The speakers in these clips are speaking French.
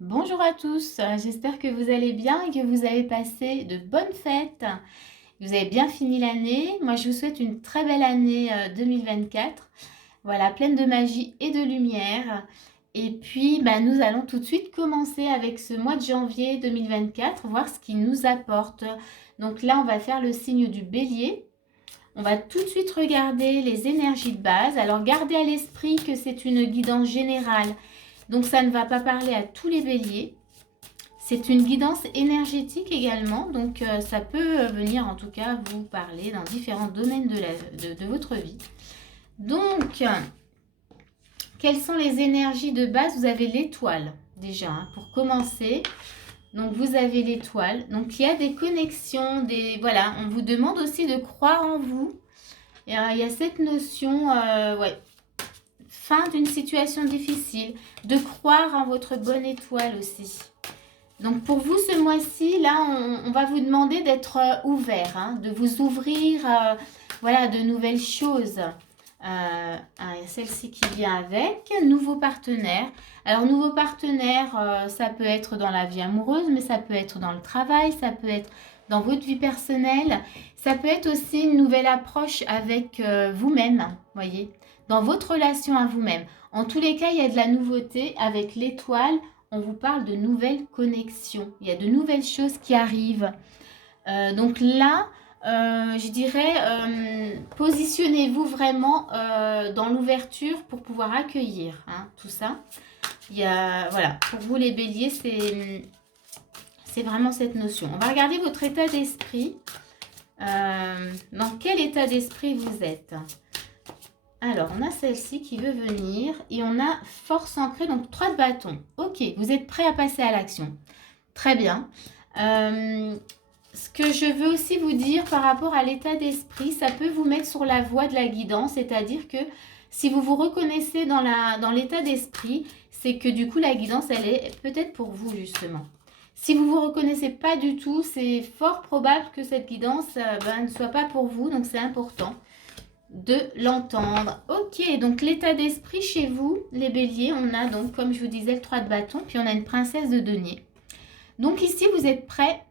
Bonjour à tous, j'espère que vous allez bien et que vous avez passé de bonnes fêtes. Vous avez bien fini l'année. Moi, je vous souhaite une très belle année 2024. Voilà, pleine de magie et de lumière. Et puis, nous allons tout de suite commencer avec ce mois de janvier 2024, voir ce qu'il nous apporte. Donc là, on va faire le signe du bélier. On va tout de suite regarder les énergies de base. Alors, gardez à l'esprit que c'est une guidance générale. Donc, ça ne va pas parler à tous les béliers. C'est une guidance énergétique également, donc ça peut venir en tout cas vous parler dans différents domaines de votre vie. Donc, quelles sont les énergies de base? Vous avez l'étoile déjà, pour commencer. Donc, vous avez l'étoile. Donc, il y a des connexions, voilà, on vous demande aussi de croire en vous. Et, il y a cette notion, ouais, fin d'une situation difficile, de croire en votre bonne étoile aussi. Donc pour vous ce mois-ci, là, on va vous demander d'être ouvert, hein, de vous ouvrir voilà, de nouvelles choses. Celle-ci qui vient avec, nouveau partenaire. Alors nouveau partenaire, ça peut être dans la vie amoureuse, mais ça peut être dans le travail, ça peut être dans votre vie personnelle. Ça peut être aussi une nouvelle approche avec vous-même, voyez, dans votre relation à vous-même. En tous les cas, il y a de la nouveauté avec l'étoile. On vous parle de nouvelles connexions. Il y a de nouvelles choses qui arrivent. Donc là, je dirais, positionnez-vous vraiment dans l'ouverture pour pouvoir accueillir tout ça. Il y a, voilà, pour vous les béliers, c'est vraiment cette notion. On va regarder votre état d'esprit. Dans quel état d'esprit vous êtes? Alors, on a celle-ci qui veut venir et on a force ancrée, donc 3 de bâton. Ok, vous êtes prêt à passer à l'action. Très bien. Ce que je veux aussi vous dire par rapport à l'état d'esprit, ça peut vous mettre sur la voie de la guidance, c'est-à-dire que si vous vous reconnaissez dans l'état d'esprit, c'est que du coup la guidance, elle est peut-être pour vous justement. Si vous ne vous reconnaissez pas du tout, c'est fort probable que cette guidance ne soit pas pour vous, donc c'est important de l'entendre. Ok, donc l'état d'esprit chez vous, les béliers, on a donc, comme je vous disais, le 3 de bâton, puis on a une princesse de denier. Donc ici, vous êtes prêts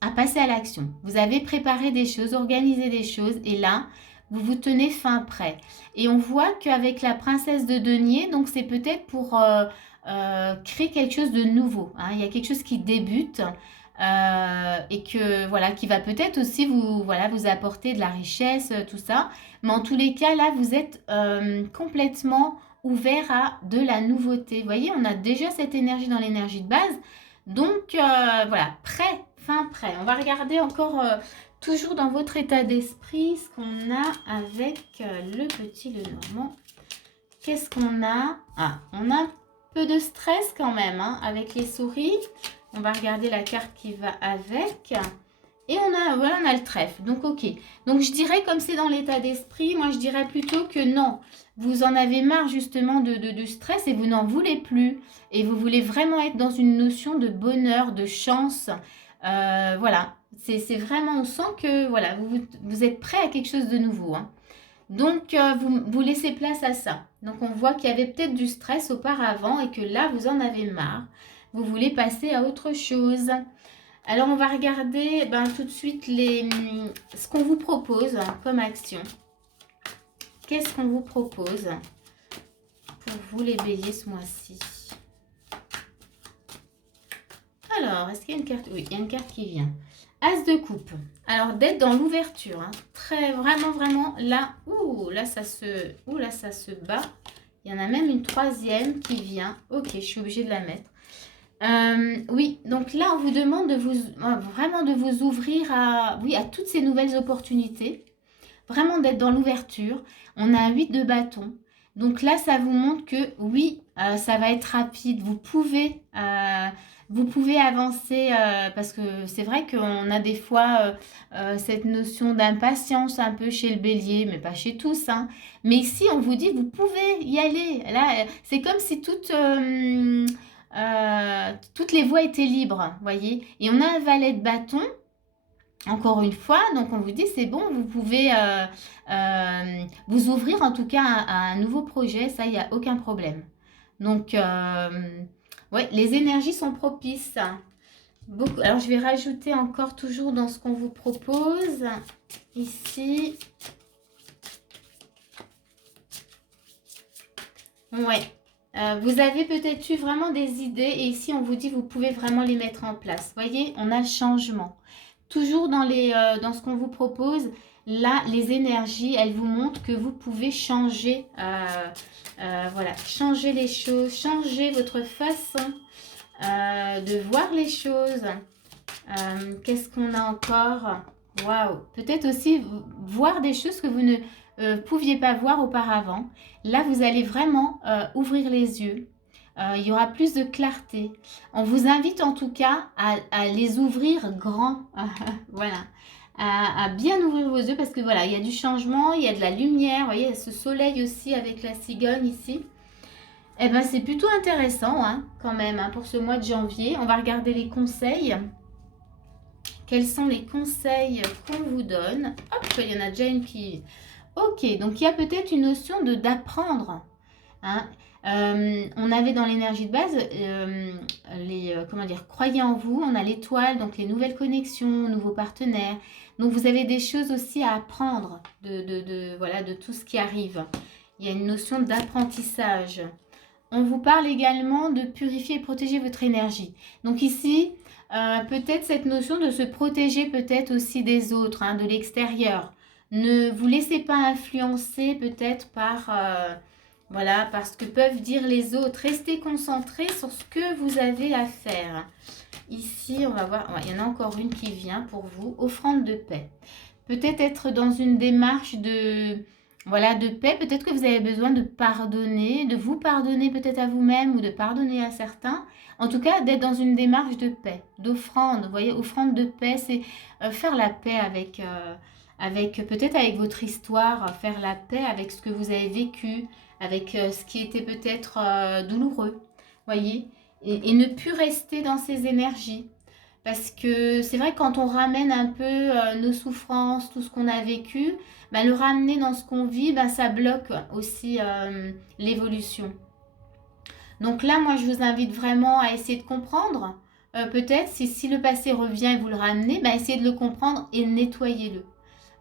à passer à l'action. Vous avez préparé des choses, organisé des choses, et là, vous vous tenez fin prêt. Et on voit qu'avec la princesse de denier, donc c'est peut-être pour créer quelque chose de nouveau. Il y a quelque chose qui débute. Et que voilà, qui va peut-être aussi vous apporter de la richesse, tout ça. Mais en tous les cas, là, vous êtes complètement ouvert à de la nouveauté. Vous voyez, on a déjà cette énergie dans l'énergie de base. Donc voilà, prêt, fin prêt. On va regarder encore toujours dans votre état d'esprit ce qu'on a avec le petit Lenormand. Qu'est-ce qu'on a? On a un peu de stress quand même avec les souris. On va regarder la carte qui va avec. Et on a le trèfle. Donc, ok. Donc, je dirais, comme c'est dans l'état d'esprit, moi, je dirais plutôt que non. Vous en avez marre, justement, de stress et vous n'en voulez plus. Et vous voulez vraiment être dans une notion de bonheur, de chance. Voilà. C'est vraiment, on sent que, voilà, vous êtes prêt à quelque chose de nouveau. Donc, vous laissez place à ça. Donc, on voit qu'il y avait peut-être du stress auparavant et que là, vous en avez marre. Vous voulez passer à autre chose. Alors, on va regarder tout de suite ce qu'on vous propose comme action. Qu'est-ce qu'on vous propose pour vous les béliers ce mois-ci? Alors, est-ce qu'il y a une carte? Oui, il y a une carte qui vient. As de coupe. Alors, d'être dans l'ouverture. Très, vraiment, là. Là, ça se bat. Il y en a même une troisième qui vient. Ok, je suis obligée de la mettre. Oui, donc là, on vous demande vraiment de vous ouvrir à toutes ces nouvelles opportunités. Vraiment d'être dans l'ouverture. On a un 8 de bâton. Donc là, ça vous montre que oui, ça va être rapide. Vous pouvez avancer parce que c'est vrai qu'on a des fois cette notion d'impatience un peu chez le bélier, mais pas chez tous. Mais ici, on vous dit, vous pouvez y aller. Là, c'est comme si toutes les voies étaient libres, voyez. Et on a un valet de bâton. Encore une fois, donc on vous dit c'est bon, vous pouvez vous ouvrir en tout cas à un nouveau projet, ça il n'y a aucun problème. Donc Ouais, les énergies sont propices. Beaucoup. Alors, je vais rajouter encore toujours dans ce qu'on vous propose. Ici. Ouais. Vous avez peut-être eu vraiment des idées et ici, on vous dit vous pouvez vraiment les mettre en place. Voyez, on a le changement. Toujours dans ce qu'on vous propose, là, les énergies, elles vous montrent que vous pouvez changer, voilà, changer les choses, changer votre façon de voir les choses. Qu'est-ce qu'on a encore? Waouh! Peut-être aussi voir des choses que vous ne pouviez pas voir auparavant. Là, vous allez vraiment ouvrir les yeux. Il y aura plus de clarté. On vous invite en tout cas à les ouvrir grands. Voilà. À bien ouvrir vos yeux parce que voilà, il y a du changement, il y a de la lumière. Vous voyez, il y a ce soleil aussi avec la cigogne ici. Eh bien, c'est plutôt intéressant hein, quand même hein, pour ce mois de janvier. On va regarder les conseils. Quels sont les conseils qu'on vous donne? Hop, il y en a déjà une qui... Ok, donc il y a peut-être une notion d'apprendre. Hein. On avait dans l'énergie de base comment dire, croyez en vous, on a l'étoile, donc les nouvelles connexions, nouveaux partenaires. Donc vous avez des choses aussi à apprendre voilà, de tout ce qui arrive. Il y a une notion d'apprentissage. On vous parle également de purifier et protéger votre énergie. Donc ici, peut-être cette notion de se protéger peut-être aussi des autres, hein, de l'extérieur. Ne vous laissez pas influencer peut-être voilà, par ce que peuvent dire les autres. Restez concentré sur ce que vous avez à faire. Ici, on va voir, il y en a encore une qui vient pour vous. Offrande de paix. Peut-être être dans une démarche voilà, de paix. Peut-être que vous avez besoin de pardonner, de vous pardonner peut-être à vous-même ou de pardonner à certains. En tout cas, d'être dans une démarche de paix, d'offrande. Vous voyez, offrande de paix, c'est faire la paix avec peut-être avec votre histoire, faire la paix avec ce que vous avez vécu, avec ce qui était peut-être douloureux. Voyez, et ne plus rester dans ces énergies. Parce que c'est vrai que quand on ramène un peu nos souffrances, tout ce qu'on a vécu, bah, le ramener dans ce qu'on vit, bah, ça bloque aussi l'évolution. Donc là, moi, je vous invite vraiment à essayer de comprendre. Peut-être, si le passé revient et vous le ramenez, bah, essayez de le comprendre et nettoyez-le.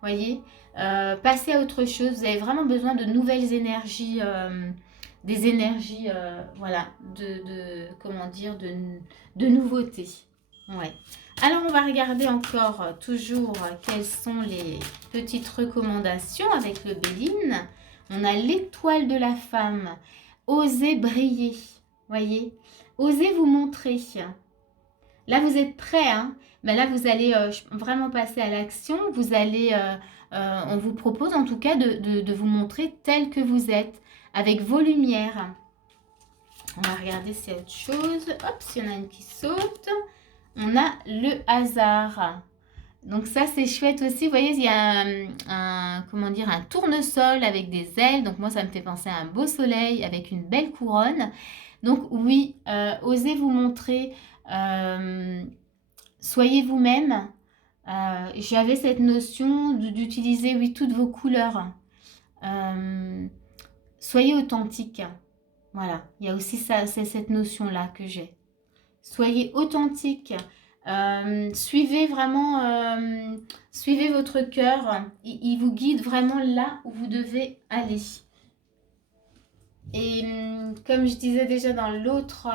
Voyez, passez à autre chose. Vous avez vraiment besoin de nouvelles énergies, des énergies, voilà, comment dire, de nouveautés. Ouais. Alors, on va regarder encore toujours quelles sont les petites recommandations avec le Béline. On a l'étoile de la femme. Osez briller. Voyez, osez vous montrer. Là, vous êtes prêts, hein? Ben là, vous allez vraiment passer à l'action. Vous allez, on vous propose en tout cas de vous montrer tel que vous êtes, avec vos lumières. On va regarder s'il y a autre chose. Hop, s'il y en a une qui saute. On a le hasard. Donc ça, c'est chouette aussi. Vous voyez, il y a comment dire, un tournesol avec des ailes. Donc moi, ça me fait penser à un beau soleil avec une belle couronne. Donc oui, osez vous montrer. Soyez vous-même. J'avais cette notion d'utiliser, oui, toutes vos couleurs. Soyez authentique. Voilà, il y a aussi ça, c'est cette notion-là que j'ai. Soyez authentique. Suivez vraiment, suivez votre cœur. Il vous guide vraiment là où vous devez aller. Et comme je disais déjà dans l'autre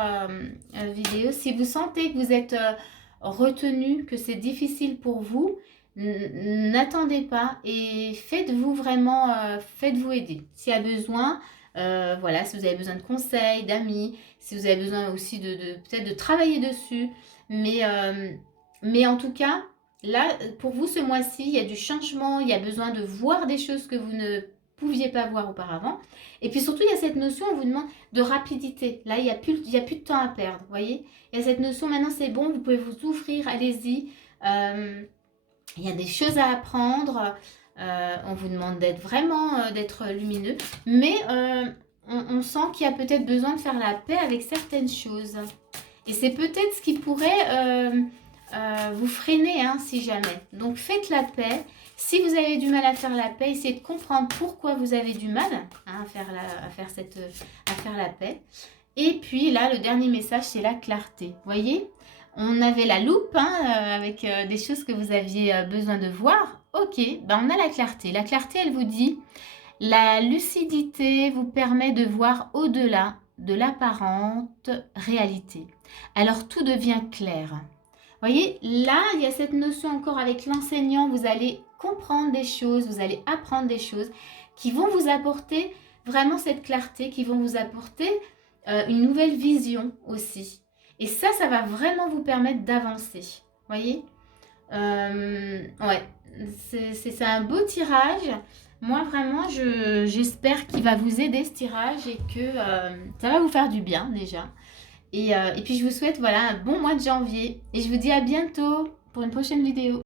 vidéo, si vous sentez que vous êtes retenu, que c'est difficile pour vous, n'attendez pas et faites-vous vraiment, faites-vous aider. S'il y a besoin, voilà, si vous avez besoin de conseils, d'amis, si vous avez besoin aussi peut-être de travailler dessus. Mais en tout cas, là, pour vous, ce mois-ci, il y a du changement, il y a besoin de voir des choses que vous ne pouviez pas voir auparavant. Et puis surtout, il y a cette notion, on vous demande de rapidité. Là, il n'y a plus de temps à perdre, vous voyez. Il y a cette notion, maintenant c'est bon, vous pouvez vous ouvrir, allez-y. Il y a des choses à apprendre. On vous demande d'être vraiment, d'être lumineux. Mais on sent qu'il y a peut-être besoin de faire la paix avec certaines choses. Et c'est peut-être ce qui pourrait vous freiner, hein, si jamais. Donc faites la paix. Si vous avez du mal à faire la paix, essayez de comprendre pourquoi vous avez du mal hein, à faire la paix. Et puis là, le dernier message, c'est la clarté. Vous voyez, on avait la loupe hein, avec des choses que vous aviez besoin de voir. Ok, ben on a la clarté. La clarté, elle vous dit, la lucidité vous permet de voir au-delà de l'apparente réalité. Alors tout devient clair. Vous voyez, là, il y a cette notion encore avec l'enseignant, vous allez comprendre des choses, vous allez apprendre des choses qui vont vous apporter vraiment cette clarté, qui vont vous apporter une nouvelle vision aussi. Et ça va vraiment vous permettre d'avancer. Vous voyez, ouais, c'est un beau tirage. Moi, vraiment, j'espère qu'il va vous aider ce tirage et que ça va vous faire du bien déjà. Et puis, je vous souhaite voilà, un bon mois de janvier. Et je vous dis à bientôt pour une prochaine vidéo.